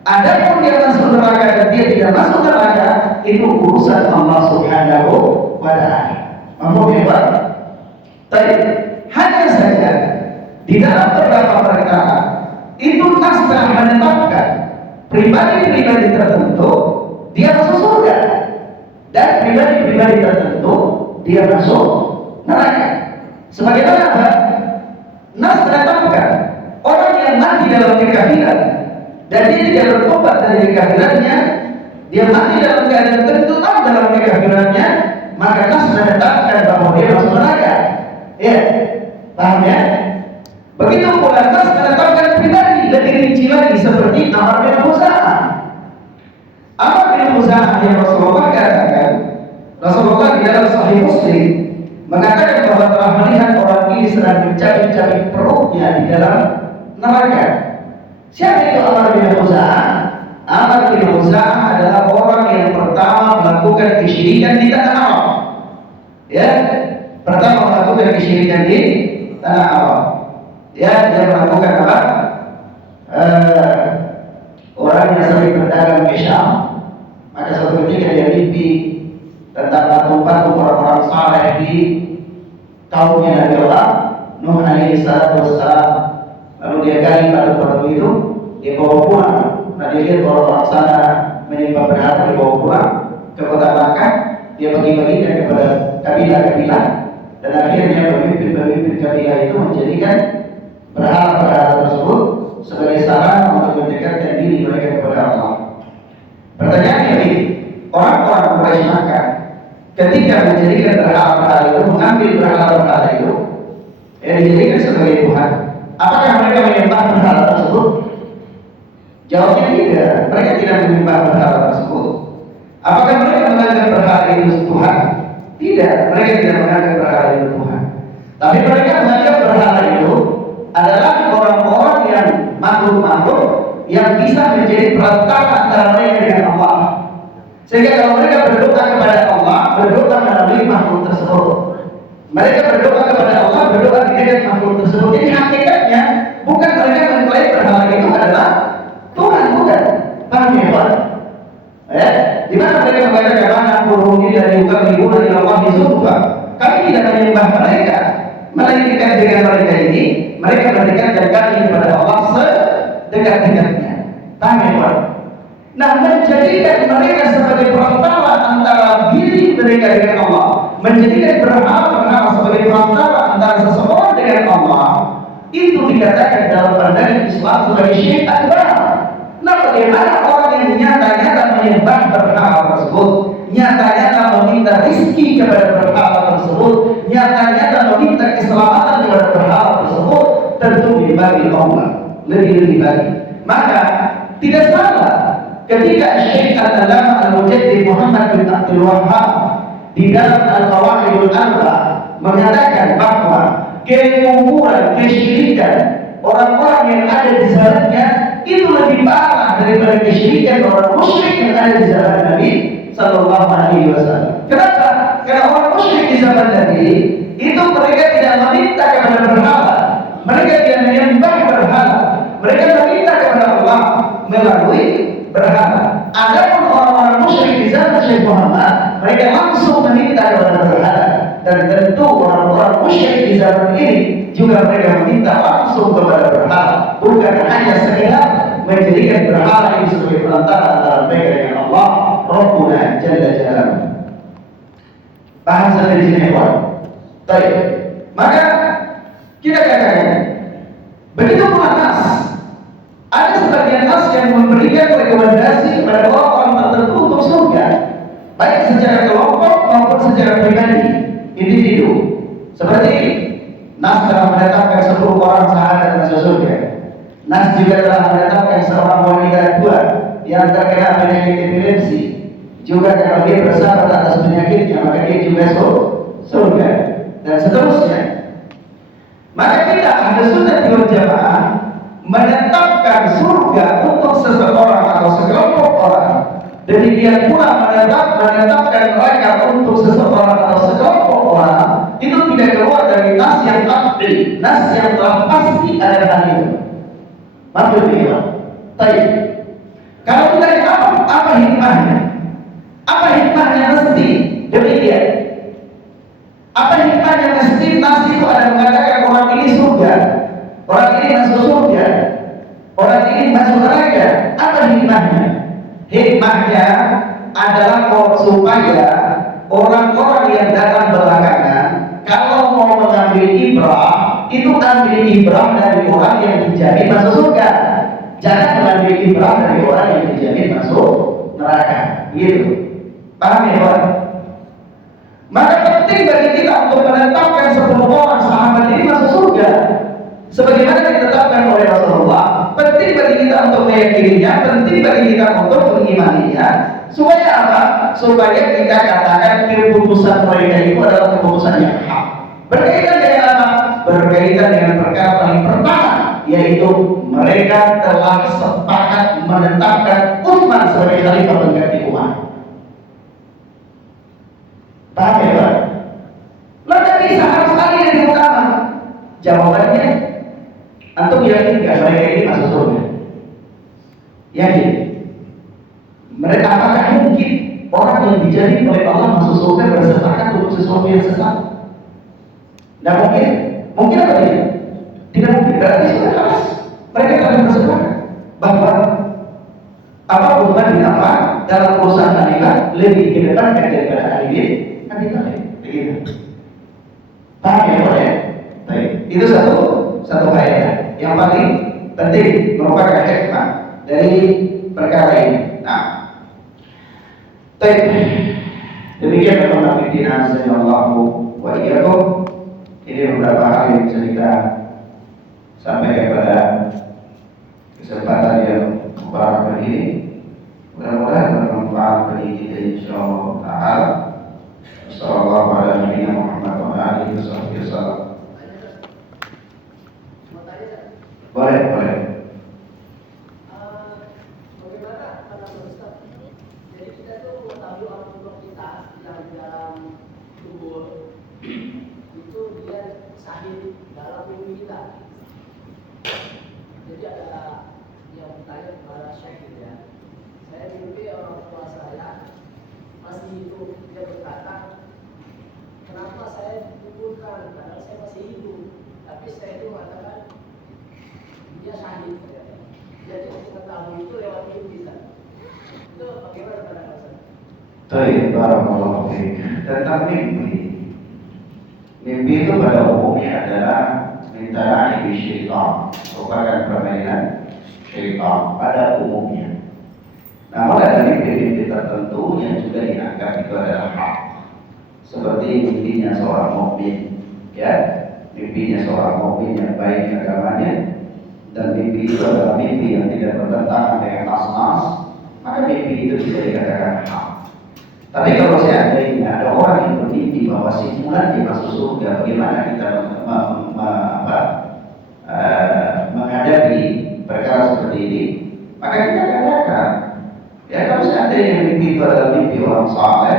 Adapun dia masuk neraka dan dia tidak masuk neraka, itu urusan Allah Subhanahu wa Ta'ala. Mampu ya, Pak? Tapi hanya saja di dalam beberapa perkara itu nas telah menetapkan pribadi-pribadi tertentu dia masuk surga dan pribadi-pribadi tertentu dia masuk neraka. Sebagaimana apa? Nas menetapkan orang yang mati dalam kekafiran dan dia tidak bertobat dari kekafirannya, dia mati dalam keadaan tenggelam dalam kekafirannya, maka nas menetapkan bahwa dia masuk neraka. Ya, paham ya? Begitu pula nas menetapkan pribadi lebih rinci lagi seperti Amr bin Khuza'ah. Amr bin Khuza'ah yang Rasulullah katakan, Rasulullah di dalam Sahih Muslim mengatakan bahwa telah melihat orang ini sedang mencabik-cabik perutnya di dalam neraka. Siapa itu Amr bin Khuza'ah? Amr bin Khuza'ah adalah orang yang pertama melakukan kesyirikan di tanah Arab. Ya, pertama melakukan kesyirikan di tanah Arab. Ya, dia melakukan apa? Orang yang sering berdagang ke Syam, maka suatu ketika dia mimpi tentang patung-patung orang-orang saleh di kaumnya Nabi Allah Nuh alaihi salatu wassalam. Lalu dia gali patung-patung itu, dia bawa pulang. Nah, dia lihat orang-orang sana menyembah berhala, dia bawa pulang ke kota Makkah. Dia bagi-bagikan kepada kabilah-kabilah, dan akhirnya pemimpin-pemimpin kabilah itu menjadikan berhala-berhala tersebut sebagai sarana untuk mendekatkan diri mereka kepada Allah. Pertanyaannya ini, orang-orang Quraisy Makkah ketika menjadikan berhala-berhala itu, mengambil berhala-berhala itu yang dijadikan sebagai Tuhan, apakah mereka menyembah berhala tersebut? Jawabnya tidak. Mereka tidak menyembah berhala tersebut. Apakah mereka menganggap berhala itu Tuhan? Tidak. Mereka tidak menganggap berhala itu Tuhan. Tapi mereka menganggap berhala itu adalah orang-orang yang makhluk-makhluk yang bisa menjadi perantara antara mereka dengan Allah. Sehingga kalau mereka berdoa kepada Allah, berdoa melalui makhluk tersebut. Mereka berdoa kepada Allah, berdoa di dekat makhluk tersebut. Jadi hakikatnya bukan mereka mengklaim berhala itu adalah Tuhan, bukan. Paham ya, Pak? Ya, di mana mereka mengatakan anak burung ini dari bukan ibu dari Allah Zulfa. Kami tidak menyembah mereka, melainkan dengan mereka ini, mereka mendekatkan kami kepada Allah sedekat-dekatnya. Paham ya, Pak? Nah, menjadikan mereka sebagai perantara antara diri mereka dengan Allah, menjadikan berhala-berhala sebagai perantara antara seseorang dengan Allah, itu dikatakan dalam pandangan Islam sebagai syirik akbar. Nah, bagaimana orang yang nyata-nyata menyembah berhala tersebut, nyata-nyata meminta rizki kepada berhala tersebut, nyata-nyata meminta keselamatan kepada berhala tersebut, tentu dibagi Allah lebih-lebih lagi. Maka tidak salah ketika Syekh Al-Allamah Al-Mujaddid Muhammad bin Abdul Wahhab di dalam Al-Qawaidul Arba mengatakan bahwa kekufuran, kesyirikan orang-orang yang ada di zamannya itu lebih parah daripada kesyirikan orang musyrik yang ada di zaman Nabi Sallallahu Alaihi Wasallam. Kenapa? Karena orang musyrik di zaman Nabi itu mereka tidak meminta kepada berhala, mereka tidak menyembah berhala, mereka meminta kepada Allah melalui berhala. Adapun orang-orang musyrik di zaman Syekh Muhammad, mereka langsung meminta kepada berhala. Dan tentu orang-orang musyrik di zaman ini juga mereka meminta langsung kepada berhala, bukan hanya sekedar menjadikan berhala ini sebagai perantara antara mereka dengan Allah Rabbuna Jalla Jalaluhu. Paham sampai di sini, Pak? Baik. Maka kita katakan kepada orang tertentu untuk surga, baik secara kelompok maupun secara pribadi, individu. Seperti ini, Nas telah menetapkan 10 orang sahabat masuk surga. Nas juga telah menetapkan seorang wanita tua yang terkena penyakit epilepsi. Juga kalau dia bersabar atas penyakitnya, maka dia juga surga, dan seterusnya. Maka kita ahli sunnah wal jamaah menetapkan surga untuk seseorang atau sekelompok orang. Demikian pula menetapkan neraka untuk seseorang atau sekelompok orang. Itu tidak keluar dari nas yang qat'i, nas yang telah pasti ada hal itu. Maksudnya, baik. Kalau kita apa hikmahnya? Apa hikmahnya mesti demikian? Apa hikmahnya mesti nas itu ada mengatakan orang ini surga, orang ini masuk surga, orang ini masuk neraka? Apa hikmahnya? Hikmahnya adalah supaya orang-orang yang datang belakangan kalau mau mengambil ibrah, itu ambil ibrah dari orang yang dijamin masuk surga. Jangan mengambil ibrah dari orang yang dijamin masuk neraka. Gitu. Paham ya, Pak? Maka penting bagi kita untuk menetapkan 10 orang sahabat ini masuk surga, sebagaimana ditetapkan oleh Rasulullah. Penting bagi kita untuk meyakininya, penting bagi kita untuk mengimaninya. Supaya apa? Supaya kita katakan keputusan mereka itu adalah keputusan yang hak. Berkaitan dengan apa? Berkaitan dengan perkara paling pertama, yaitu mereka telah sepakat menetapkan Utsman sebagai khalifah pengganti Umar. Paham ya, Pak? Maka bisa harus kali yang utama. Jawabannya, antum yakin nggak mereka ini masuk surga? Yakin? Mereka apakah mungkin orang yang dijamin oleh Allah masuk surga bersepakat untuk sesuatu yang sesat? Tidak mungkin. Mungkin apa tidak? Tidak mungkin. Berarti sudah harus mereka akan bersepakat bahwa apa Utsman bin Affan dalam urusan khalifah lebih dikedepankan daripada Ali bin Abi Thalib. Begitu. Paham ya, Pak ya? Baik. Itu satu faedah yang paling penting, merupakan hikmah dari perkara ini. Nah, baik. Demikian teman-teman fillah sallallahu wa iyyakum. Ini beberapa hal yang bisa kita sampaikan pada kesempatan yang mubarak ini. Mudah-mudahan bermanfaat bagi kita insyaallah taala. Sallallahu alaihi Muhammad wa alihi wasallam. Boleh. Bagaimana pandangan Ustaz? Jadi kita tuh tahu orang kita yang di dalam kubur itu dia sahih dalam mimpi kita. Jadi ada yang bertanya kepada Syekh ya. Saya mimpi orang tua saya masih hidup. Dia berkata, kenapa saya dikuburkan? Padahal saya masih hidup. Tapi saya itu mengatakan dia sahih. Jadi mengetahui itu lewat mimpi. Itu bagaimana pandangan Ustaz? Baik, barakallahu fiik. Tentang mimpi. Mimpi itu pada umumnya adalah mintaan iblis syaitan, merupakan permainan syaitan pada umumnya. Namun ada mimpi-mimpi tertentu yang juga dianggap itu adalah hak. Seperti mimpinya seorang mukmin, ya, mimpinya seorang mukmin yang baik agamanya, dan mimpi itu adalah mimpi yang tidak bertentangan dengan nas-nas, maka mimpi itu bisa dikatakan hak. Tapi kalau seandainya ada orang yang bermimpi bahwa si fulan dia masuk surga, bagaimana kita menghadapi perkara seperti ini? Maka kita katakan, ya kalau seandainya mimpi itu adalah mimpi orang saleh,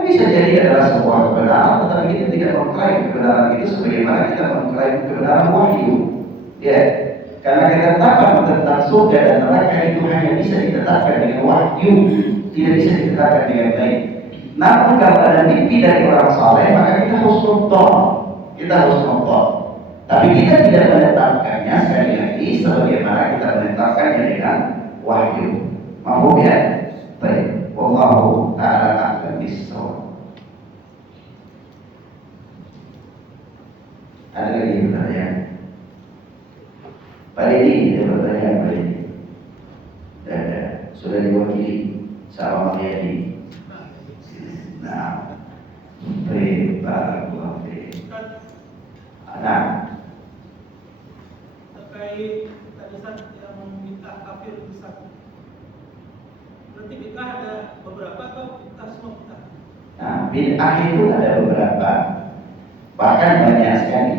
bisa jadi adalah sebuah kebenaran, tetapi kita tidak mengklaim kebenaran itu sebagaimana kita mengklaim kebenaran wahyu. Ya, karena ketetapan tentang surga dan neraka itu hanya bisa ditetapkan dengan wahyu, tidak bisa ditetapkan dengan baik. Namun kalau ada mimpi dari orang saleh, maka kita harus nonton, Tapi kita tidak menetapkannya sekali lagi sebagaimana kita menetapkannya dengan wahyu. Mahfum ya? Baik. Wallahu ta'ala a'lam bis-shawab. Ada lagi pertanyaan? Pak Edi, ada pertanyaan Pak Edi? Sudah diwakili sama Yadi. Nah, barakallahu fiik. Nah, terkait tadi Ustaz yang meminta kafir Ustaz. Berarti bid'ah ada beberapa atau kita semua kita? nah, bid'ah itu ada beberapa, bahkan banyak sekali.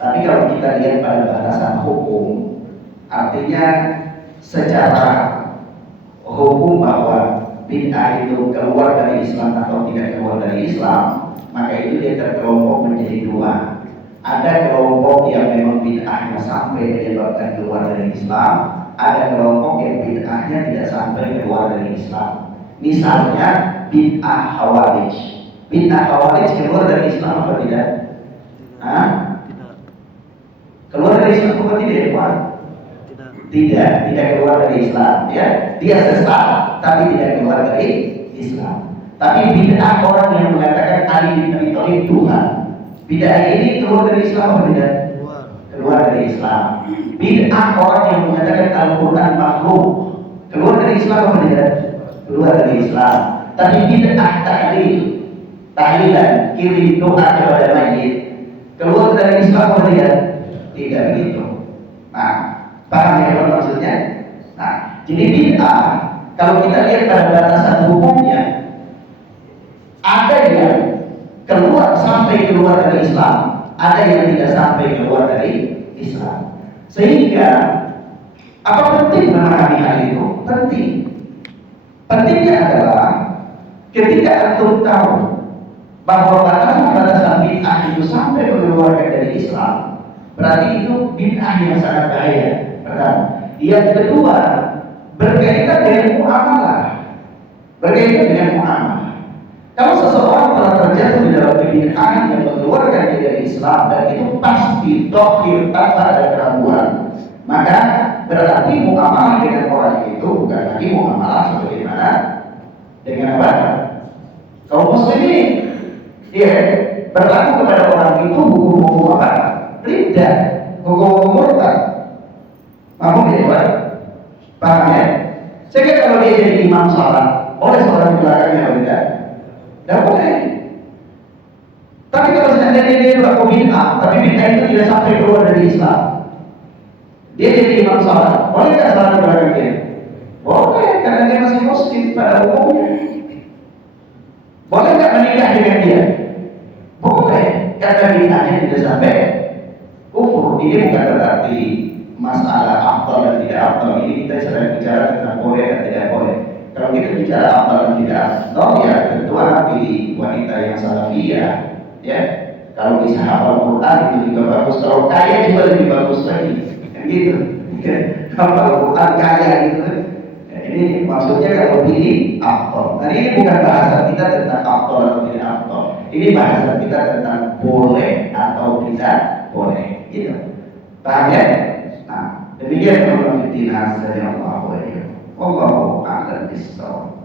Tapi kalau kita lihat pada batasan hukum, artinya secara hukum bahwa bid'ah itu keluar dari Islam atau tidak keluar dari Islam, maka itu dia terkelompok menjadi dua. Ada kelompok yang memang bid'ahnya sampai menyebabkan keluar dari Islam, ada kelompok yang bid'ahnya tidak sampai keluar dari Islam. Misalnya bid'ah Khawarij. Bid'ah Khawarij keluar dari Islam apa tidak? Hah? Keluar dari Islam apa tidak? Tidak keluar dari Islam, ya. Dia sesat tapi tidak keluar dari Islam. Tapi bid'ah orang yang mengatakan Ali bin Abi Thalib Tuhan, bid'ah ini keluar dari Islam atau tidak? Keluar dari Islam. Bid'ah orang yang mengatakan Al-Quran makhluk, keluar dari Islam atau tidak? Keluar dari Islam. Tapi bid'ah tahlilan, kirim doa kepada mayit, keluar dari Islam atau tidak? Tidak begitu. Nah, paham ya kalau maksudnya? Nah, jadi bid'ah kalau kita lihat pada batasan hukumnya, ada yang keluar sampai keluar dari Islam, ada yang tidak sampai keluar dari Islam. Sehingga apa penting memahami hal itu? Penting. Pentingnya adalah ketika antum tahu bahwa batasan bid'ah itu sampai mengeluarkan dari Islam, berarti itu bid'ah yang sangat bahaya. Pertama. Yang kedua, berkaitan dengan muamalah. Berkaitan dengan muamalah. Kalau seseorang telah terjatuh di dalam bid'ah yang mengeluarkan dia dari Islam dan itu pasti dohir tanpa ada keraguan, maka berarti muamalah dengan orang itu bukan lagi muamalah sebagaimana dengan apa? Kaum muslimin. Dia berlaku kepada orang itu hukum-hukum apa? Ridha, hukum murtad. Mampu ya, Pak? Paham ya? Sehingga kalau dia jadi imam salat, boleh sholat di belakangnya atau tidak? Tidak boleh. Tapi kalau seandainya dia berlaku bid'ah, tapi bid'ah itu tidak sampai keluar dari Islam, dia jadi imam salat, bolehkah salat di belakang dia? Boleh, karena dia masih muslim pada umumnya. Boleh nggak menikah dengan dia? Boleh, karena bid'ahnya tidak sampai kufur. Ini bukan berarti masalah afdal dan tidak afdal. Ini kita sedang bicara tentang boleh dan tidak boleh. Kalau kita bicara afdal dan tidak afdal, ya tentu anak pilih wanita yang salafiyah, ya. Kalau bisa hafal Quran itu juga bagus. Kalau kaya juga lebih bagus lagi, kan gitu. Hafal Quran kaya gitu. Ya, ini maksudnya kalau pilih afdal. Nah ini bukan bahasa kita tentang afdal atau tidak afdal. Ini bahasa kita tentang boleh atau tidak boleh, gitu. Paham ya? Nah, demikian teman-teman dinas dari Allah ya. Wallahu a'lam bishawab.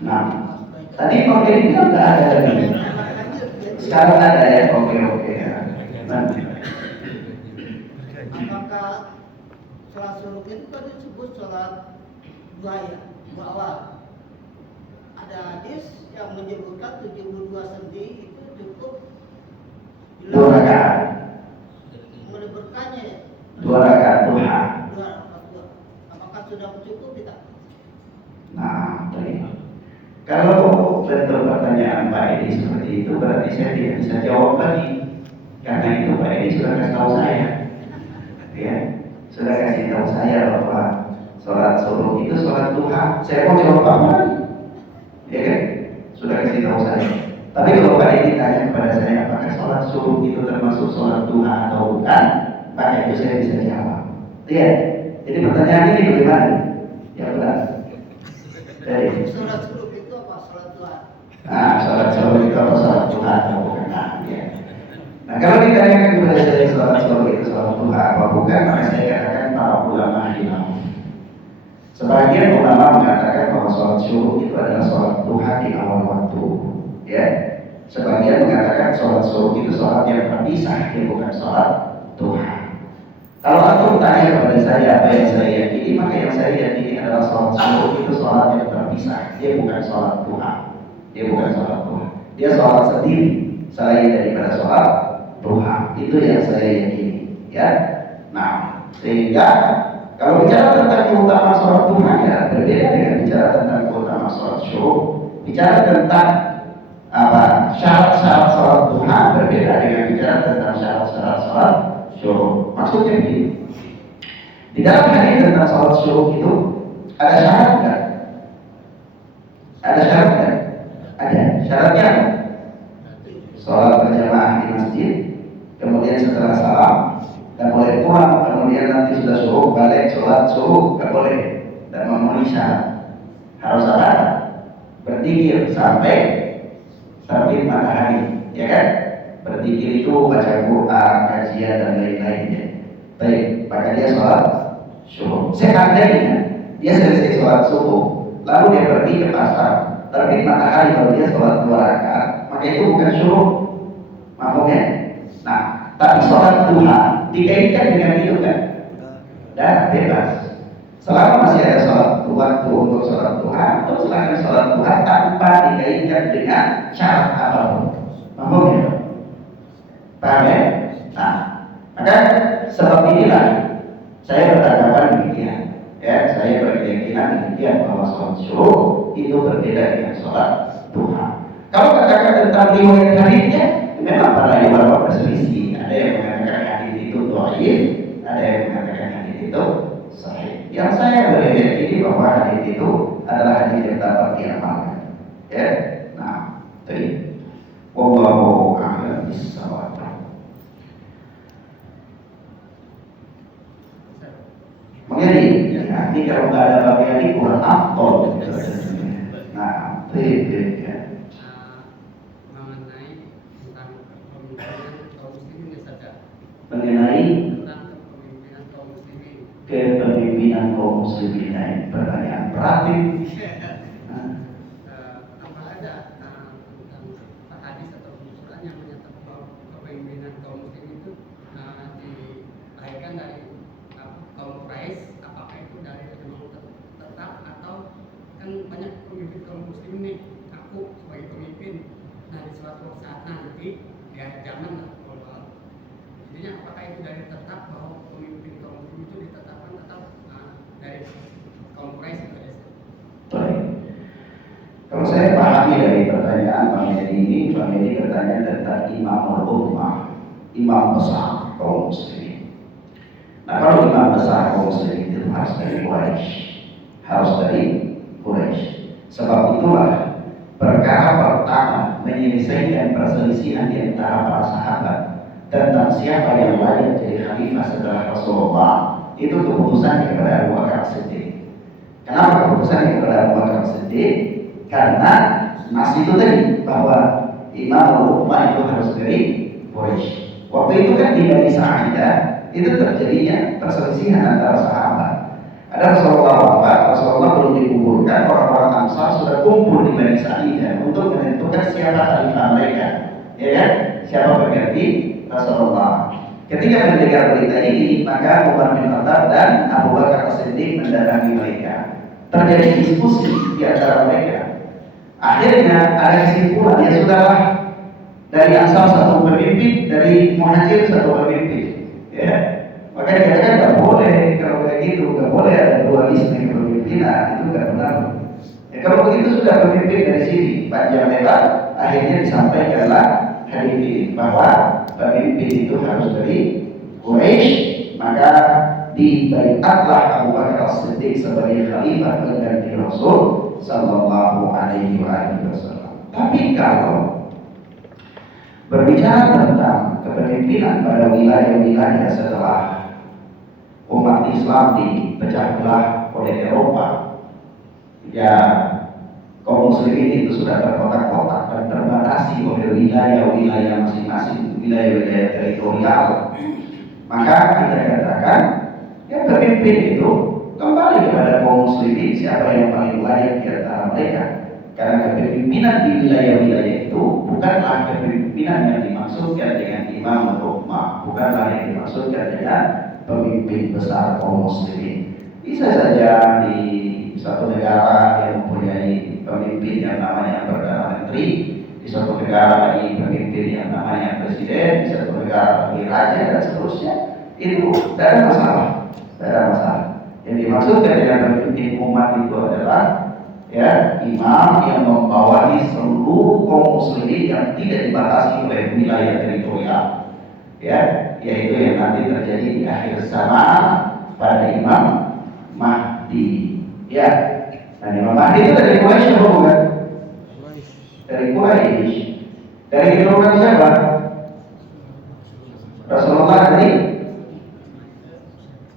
Nah, tadi kalau ini kan nggak ada lagi. Sekarang ada ya, oke ya. Nanti. Apakah sholat suruh itu kan disebut sholat dua ya, dua awal? Ada hadis yang menyebutkan 72 sendi itu cukup Dua rakaat. Berkahnya ya? Dua rakaat duha. Apakah sudah cukup tidak? Nah, baik. Kalau bentuk pertanyaan Pak Edi seperti itu, berarti saya tidak bisa jawab lagi. Karena itu Pak Edi sudah kasih tahu saya, ya, sudah kasih tahu saya bahwa sholat subuh itu sholat duha. Saya mau jawab apa lagi? Ya kan? Sudah kasih tahu saya. Tapi kalau Pak Edi tanya kepada saya apakah sholat subuh itu termasuk sholat duha atau bukan, maka itu saya bisa jawab. Lihat, jadi pertanyaan ini bagaimana? Ya benar. Dari Sholat suruh itu apa? Sholat duha? nah, sholat subuh itu apa sholat duha atau bukan? Nah, ya. Nah kalau ditanyakan kepada saya sholat subuh itu sholat duha apa bukan, maka saya katakan para ulama hilang. Sebagian ulama mengatakan bahwa sholat subuh itu adalah sholat duha di awal waktu. Ya, sebagian mengatakan sholat subuh itu sholat yang terpisah, dia bukan sholat duha. Kalau antum tanya kepada saya apa yang saya yakini, maka yang saya yakini adalah sholat subuh itu sholat yang terpisah. Dia bukan sholat duha. Dia bukan sholat duha. Dia sholat sendiri selain daripada sholat duha. Itu yang saya yakini. Ya. Nah, sehingga kalau bicara tentang keutamaan sholat duha ya berbeda dengan bicara tentang keutamaan sholat syuhur. Bicara tentang syarat-syarat sholat duha berbeda dengan bicara tentang syarat-syarat sholat syuhur. Maksudnya begini, di dalam hadis tentang sholat syuhur itu ada syarat nggak? Ada syarat nggak? Ada. Syaratnya apa? Sholat berjamaah di masjid, kemudian setelah salam dan boleh pulang, kemudian nanti sudah syuhur balik sholat syuhur nggak boleh, dan memenuhi syarat. Harus apa? Berzikir sampai terbit matahari, ya kan? Berzikir itu baca Quran, kajian dan lain-lainnya. Baik, maka dia sholat syuhur. Seandainya dia selesai sholat subuh, lalu dia pergi ke pasar, terbit matahari baru dia sholat 2 rakaat, maka itu bukan syuhur. Maksudnya? Nah, tapi sholat duha dikaitkan dengan itu kan? Dan bebas. Selama masih ada sholat waktu untuk sholat duha, atau selain sholat duha tanpa dikaitkan dengan syarat apapun. Maksudnya? Paham ya? Nah, maka sebab inilah saya beranggapan demikian. Ya, saya berkeyakinan demikian bahwa sholat syuhur itu berbeda dengan sholat duha. Kalau katakan tentang riwayat hadisnya, memang para ulama berselisih. Ada yang mengatakan hadis itu dhaif, ada yang mengatakan hadis itu sahih. Yang saya berkeyakinan bahwa hadis itu adalah hadis yang dapat diamalkan. Ya, nah, jadi wallahu a'lam bishawab. Mengenai nanti kalau nggak ada bagian ini kurang afdol. Nah, itu ya. Mengenai tentang kepemimpinan kaum muslimin saja. Mengenai Tentang kepemimpinan kaum muslimin. Kepemimpinan kaum muslimin, pertanyaan praktik. Apa ada tentang hadis atau usulan yang menyatakan bahwa kepemimpinan kaum muslimin itu dilahirkan dari kaum Quraisy, apakah itu dari memang tetap atau kan banyak pemimpin kaum muslim nih aku sebagai pemimpin dari suatu saat nanti di akhir zaman lah kalau jadinya apakah itu dari tetap bahwa pemimpin kaum muslim itu ditetapkan tetap dari kaum Quraisy itu aja. Baik. Kalau saya pahami dari pertanyaan Bang Edi ini, Bang Edi bertanya tentang imamul ummah, imam besar kaum muslimin. Nah, kalau imam besar kaum muslimin itu harus dari Quraisy, harus dari Quraisy. Sebab itulah perkara pertama menyelesaikan perselisihan di antara para sahabat tentang siapa yang layak jadi khalifah setelah Rasulullah, itu keputusan kepada Abu Bakar Siddiq. Kenapa keputusan kepada Abu Bakar Siddiq? Karena nas itu tadi bahwa imam ummah itu harus dari Quraisy. Waktu itu kan di Bani Sa'idah itu terjadinya perselisihan antara sahabat. Ada Rasulullah wafat, Rasulullah belum dikuburkan, orang-orang Ansar sudah kumpul di Bani Sa'idah untuk menentukan siapa khalifah mereka, ya kan? Siapa pengganti Rasulullah. Ketika mendengar berita ini, maka Umar bin Khattab dan Abu Bakar As-Siddiq mendatangi mereka. Terjadi diskusi di antara mereka. Akhirnya ada kesimpulan, ya sudahlah, dari Ansar satu pemimpin, dari Muhajir satu pemimpin. Ya, maka dikatakan nggak boleh kalau kayak gitu, nggak boleh ada dualisme kepemimpinan, itu nggak benar. Ya, kalau begitu sudah pemimpin dari sini panjang lebar, akhirnya disampaikanlah hadis ini bahwa pemimpin itu harus dari Quraisy, maka dibaiatlah Abu Bakar As-Siddiq sebagai khalifah pengganti Rasul Sallallahu Alaihi Wasallam. Tapi kalau berbicara tentang kepemimpinan pada wilayah-wilayah setelah umat Islam dipecah belah oleh Eropa, ya kaum muslimin itu sudah terkotak-kotak dan terbatasi oleh wilayah-wilayah masing-masing, wilayah-wilayah teritorial. Maka kita katakan, ya pemimpin itu kembali kepada kaum muslimin siapa yang paling layak di antara mereka. Karena kepemimpinan di wilayah-wilayah itu bukanlah kepemimpinan yang dimaksudkan dengan imam ummah, bukanlah yang dimaksudkan dengan pemimpin besar kaum muslimin. Bisa saja di suatu negara yang mempunyai pemimpin yang namanya Perdana Menteri, di suatu negara lagi pemimpin yang namanya Presiden, di suatu negara lagi Raja dan seterusnya. Itu tidak ada masalah, tidak ada masalah. Yang dimaksudkan dengan pemimpin umat itu adalah ya imam yang membawahi seluruh kaum muslimin yang tidak dibatasi oleh wilayah teritorial, ya, yaitu yang nanti terjadi di akhir zaman pada Imam Mahdi, ya. Nah, Imam Mahdi itu dari Quraisy apa bukan? Dari Quraisy. Dari keturunan siapa? Rasulullah dari?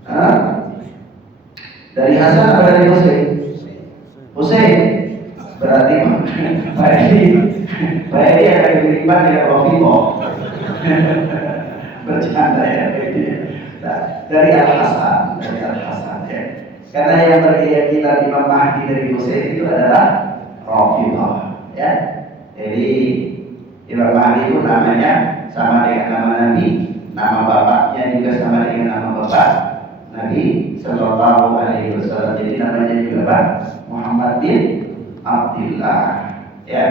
Hah? Dari Hasan atau dari Husain? Husain. Berarti Pak Edi akan beriman dengan Rafiqah. Bercanda ya, nah, dari Al-Hasan, ya. Karena yang berkeyakinan Imam Mahdi dari Husain itu adalah Rafiqah, ya. Jadi Imam Mahdi itu namanya sama dengan nama Nabi, nama bapaknya juga sama dengan nama bapak Nabi Sallallahu Alaihi Wasallam. Jadi namanya juga Pak Muhammad bin Abdullah, ya.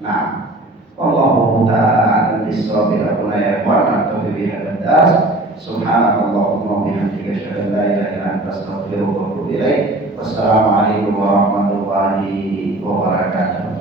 Nah, Allahu ta'ala bis-shawab lakuna ya wa na'tafi bihadzal dars. Subhanakallahumma wa bihamdika asyhadu an la ilaha illa anta astaghfiruka wa atubu ilaik. Wassalamu alaikum warahmatullahi wabarakatuh.